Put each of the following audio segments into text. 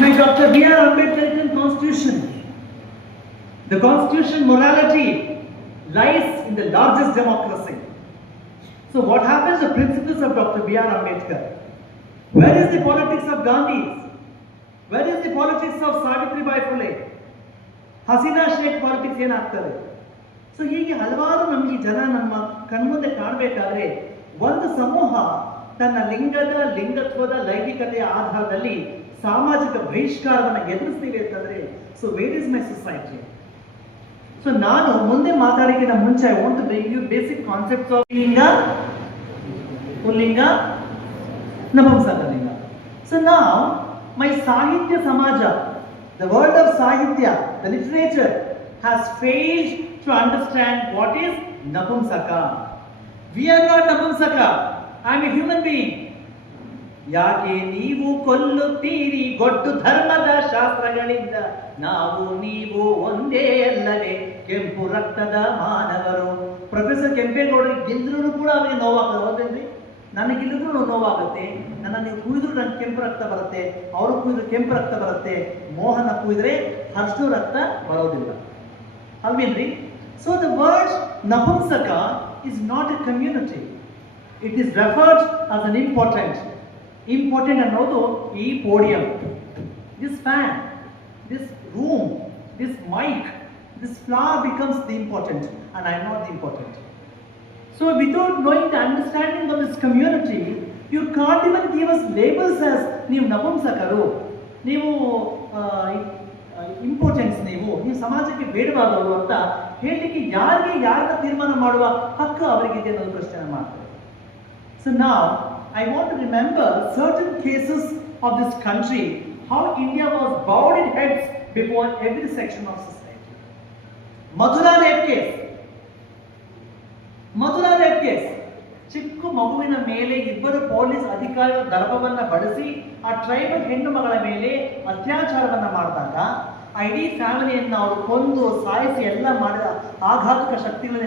My Dr. B.R. Ambedkar Constitution. The Constitution morality lies in the largest democracy. So what happens to the principles of Dr. B.R. Ambedkar? Where is the politics of Gandhi? Where is the politics of Savitribai Phule? Hasina Sheikh politics ಏನಾಗ್ತದೆ? So ಹೀಗೆ ಹಲವಾರು ನಮಗೆ ಜನ ನಮ್ಮ ಕಣ್ಮುಂದೆ ಕಾಣಬೇಕಾದ್ರೆ ಒಂದು ಸಮೂಹ ತನ್ನ ಲಿಂಗತ್ವದ ಲೈಂಗಿಕತೆಯ ಆಧಾರದಲ್ಲಿ ಸಾಮಾಜಿಕ ಬಹಿಷ್ಕಾರವನ್ನು ಎದುರಿಸ್ತೀವಿ ಅಂತಂದ್ರೆ so where is my society? So ನಾನು ಮುಂದೆ ಮಾತಾಡೋಕ್ಕಿಂತ ಮುಂಚೆ I want to bring you basic concepts of linga, pullinga, napumsakalinga. So now my Sahitya Samaja, the world of Sahitya, the literature has failed to understand what is Napumsaka. We are not Napumsaka. I am a human being. ಯಾಕೆ ನೀವು ಕೊಲ್ಲುತ್ತೀರಿ ಗೊಡ್ಡು ಧರ್ಮದ ಶಾಸ್ತ್ರಗಳಿಂದ? ನಾವು ನೀವು ಒಂದೇ ಅಲ್ಲದೆ ಕೆಂಪು ರಕ್ತದ ಮಾನವರು. ಪ್ರೊಫೆಸರ್ ಕೆಂಪೇಗೌಡರಿಗೆ ಗೆದ್ರೂ ಕೂಡ ಅವರಿಗೆ ನೋವಾಗ್ತದೆ, ಹೌದೇನ್ರಿ? ನನಗಿಲ್ಲಿದ್ರು ನೋವಾಗುತ್ತೆ. ನನ್ನ ನೀವು ಕುಯ್ದ್ರು ನನಗೆ ಕೆಂಪು ರಕ್ತ ಬರುತ್ತೆ, ಅವರು ಕುಯ್ದ್ರೆ ಕೆಂಪು ರಕ್ತ ಬರುತ್ತೆ, ಮೋಹನ ಕುಯ್ದ್ರೆ ಹರ್ಷು ರಕ್ತ ಬರೋದಿಲ್ಲ, ಅಲ್ವೇನ್ರಿ? So the word napumsaka is not a community. It is referred as an important ಅನ್ನೋದು ಈ podium, this fan, this room, this mic, this flower becomes the important and I am not the important. So without knowing the understanding of this community, you can't even give us labels as ನೀವು ನಪುಂಸಕರು, ನೀವು importance, ನೀವು ಸಮಾಜಕ್ಕೆ ಬೇಡವಾದವರು ಅಂತ ಹೇಳಲಿಕ್ಕೆ ಯಾರನ್ನ ತೀರ್ಮಾನ ಮಾಡುವ ಹಕ್ಕು ಅವರಿಗಿದೆ ಅನ್ನೋದು ಪ್ರಶ್ನೆ ಮಾಡ್ತಾರೆ. So now I want to remember certain cases of this country, how India was bowed in heads before every section of society. Mathura rape case. ಚಿಕ್ಕ ಮಗುವಿನ ಮೇಲೆ ಇಬ್ಬರು ಪೊಲೀಸ್ ಅಧಿಕಾರಿಗಳ ದರ್ಭವನ್ನ ಬಳಸಿ ಆ ಟ್ರೈಬಲ್ ಹೆಣ್ಣು ಮಗಳ ಮೇಲೆ ಅತ್ಯಾಚಾರವನ್ನ ಮಾಡಿದಾಗ ಇಡೀ ಫ್ಯಾಮಿಲಿಯನ್ನ ಅವರು ಕೊಂದು ಸಾಯಿಸಿ ಎಲ್ಲ ಮಾಡಿದ ಆಘಾತಕ ಶಕ್ತಿಗಳನ್ನ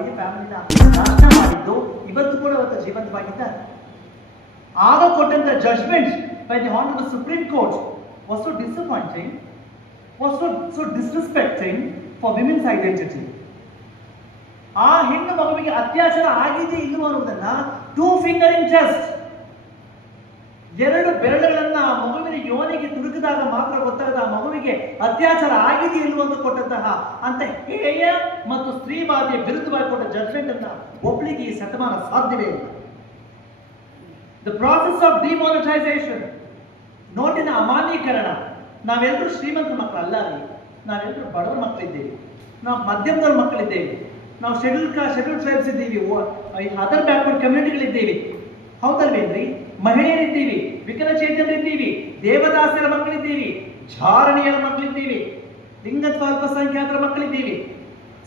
ಇಡೀ ಫ್ಯಾಮಿಲಿನ ನಾಶ ಮಾಡಿದ್ದು ಇವತ್ತು ಕೂಡ ಅವತ್ತು ಜೀವಂತವಾಗಿದ್ದಾರೆ. ಆಗ ಕೊಟ್ಟಂತ judgment by the honourable supreme court was so disappointing, was so disrespecting for women's identity. ಆ ಹೆಣ್ಣು ಮಗುವಿಗೆ ಅತ್ಯಾಚಾರ ಆಗಿದೆ ಇಲ್ಲವೋ ಅನ್ನೋದನ್ನ 2 finger in chest, 2 ಬೆರಳುಗಳನ್ನ ಮಗುವಿನ ಯೋನಿಗೆ ತುರುಕಿದಾಗ ಮಾತ್ರ ಗೊತ್ತಾಗದ ಆ ಮಗುವಿಗೆ ಅತ್ಯಾಚಾರ ಆಗಿದೆ ಇಲ್ಲವೋ ಅಂತ ಕೊಟ್ಟಂತಹ ಅಂತ ಹೇಯ ಮತ್ತು ಸ್ತ್ರೀವಾದಿಯ ವಿರುದ್ಧವಾಗಿ ಕೊಟ್ಟ ಜಡ್ಜ್ಮೆಂಟ್ ಅನ್ನ ಒಬ್ಬಳಿಗೆ ಈ ಶತಮಾನ ಸಾಧ್ಯವೇ ಇಲ್ಲ. ದ ಪ್ರಾಸೆಸ್ ಆಫ್ ಡಿಮಾನಿಟೈಸೇಷನ್, ನೋಟಿನ ಅಮಾನ್ಯೀಕರಣ. ನಾವೆಲ್ಲರೂ ಶ್ರೀಮಂತ ಮಕ್ಕಳು ಅಲ್ಲ ರೀ, ನಾವೆಲ್ಲರೂ ಬಡವರ ಮಕ್ಕಳಿದ್ದೇವೆ, ನಾವು ಮಧ್ಯಮದವ್ರ ಮಕ್ಕಳಿದ್ದೇವೆ, ನಾವು ಶೆಡ್ಯೂಲ್ ಟ್ರೈಬ್ಸ್ ಇದ್ದೀವಿ, ಅದರ್ ಬ್ಯಾಕ್ವರ್ಡ್ ಕಮ್ಯುನಿಟಿಗಳಿದ್ದೀವಿ, ಹೌದಲ್ವೇನ್ರಿ? ಮಹಿಳೆಯರಿದ್ದೀವಿ, ವಿಕಲಚೇತನರಿದ್ದೀವಿ, ದೇವದಾಸರ ಮಕ್ಕಳಿದ್ದೀವಿ, ಝಾರಣೀಯರ ಮಕ್ಕಳಿದ್ದೀವಿ, ಲಿಂಗತ್ವ ಅಲ್ಪಸಂಖ್ಯಾತರ ಮಕ್ಕಳಿದ್ದೀವಿ.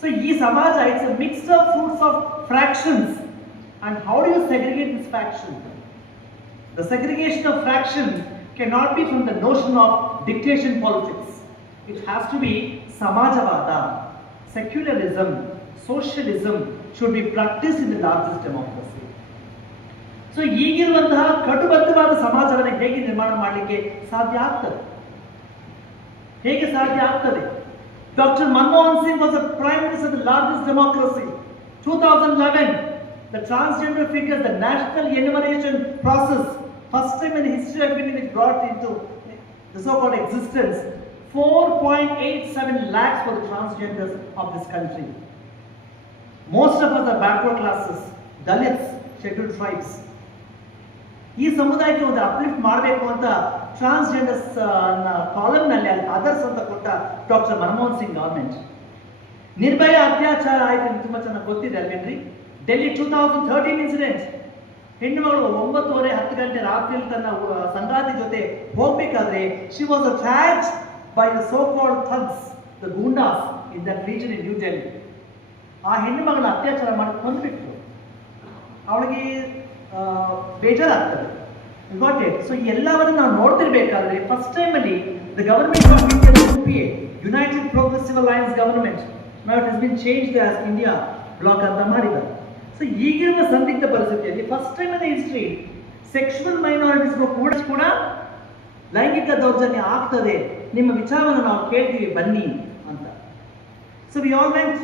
ಸೊ ಈ ಸಮಾಜ it's a mix of fruits of fractions. And how do you segregate this fraction? The segregation of fraction cannot be from the notion of dictation politics. It has to be Samajavada, secularism, socialism should be practiced in the largest democracy. So ಈಗಿರುವಂತಹ ಕಟುಬದ್ಧವಾದ ಸಮಾಜವನ್ನು ಹೇಗೆ ನಿರ್ಮಾಣ ಮಾಡಲಿಕ್ಕೆ ಸಾಧ್ಯ ಆಗ್ತದೆ? ಹೇಗೆ ಸಾಧ್ಯ ಆಗ್ತದೆ? Dr. Manmohan Singh was the prime minister of the largest democracy. 2011, the transgender figures, the national enumeration process, first time in the history of India which brought into the so-called existence 4.87 lakhs for the transgenders of this country. Most of us are backward classes, Dalits, scheduled tribes. ಈ ಸಮುದಾಯಕ್ಕೆ ಒಂದು uplift ಮಾಡಬೇಕು ಅಂತ transgenders column ನಲ್ಲಿ others ಅಂತ ಕೊಟ್ಟ doctor Manmohan Singh government. ನಿರ್ಭಯ ಅತ್ಯಾಚಾರ ಆಯ್ತು, ತುಂಬಾ ಚೆನ್ನಾಗಿ ಗೊತ್ತಿದೆ ಅಲ್ವೇನ್ರಿ? ಡೆಲ್ಲಿ 2013 ಇನ್ಸಿಡೆಂಟ್. ಹೆಣ್ಣು ಮಗಳು 9:30 ಗಂಟೆ ರಾತ್ರಿಯಲ್ಲಿ ತನ್ನ ಸಂಗಾತಿ ಜೊತೆ ಹೋಗ್ಬೇಕಾದ್ರೆ she was attached by the so called thugs, the goondas in that region in new Delhi. ಆ ಹೆಣ್ಣು ಮಗಳ ಅತ್ಯಾಚಾರ ಮಾಡಿ ಕೊಂದ್ಬಿಟ್ರು. ಅವಳಿಗೆ ಬೇಜಾರಾಗ್ತದೆ. Got it? ಸೊ ಎಲ್ಲವನ್ನು ನಾವು ನೋಡ್ತಿರ್ಬೇಕಾದ್ರೆ ಫಸ್ಟ್ ಟೈಮ್ ಅಲ್ಲಿ the government of India, UPA, united progressive alliance government, now it has been changed as India bloc ಅಂತ ಮಾಡಿದ್ದಾರೆ. ಸೊ ಈಗಿರುವ ಸಂದಿಗ್ಧ ಪರಿಸ್ಥಿತಿಯಲ್ಲಿ first time in history sexual ಮೈನಾರಿಟೀಸ್ಗೂ ಕೂಡ ಲೈಂಗಿಕ ದೌರ್ಜನ್ಯ ಆಗ್ತದೆ, ನಿಮ್ಮ ವಿಚಾರವನ್ನು ನಾವು ಕೇಳ್ತೀವಿ ಬನ್ನಿ ಅಂತ. So we all went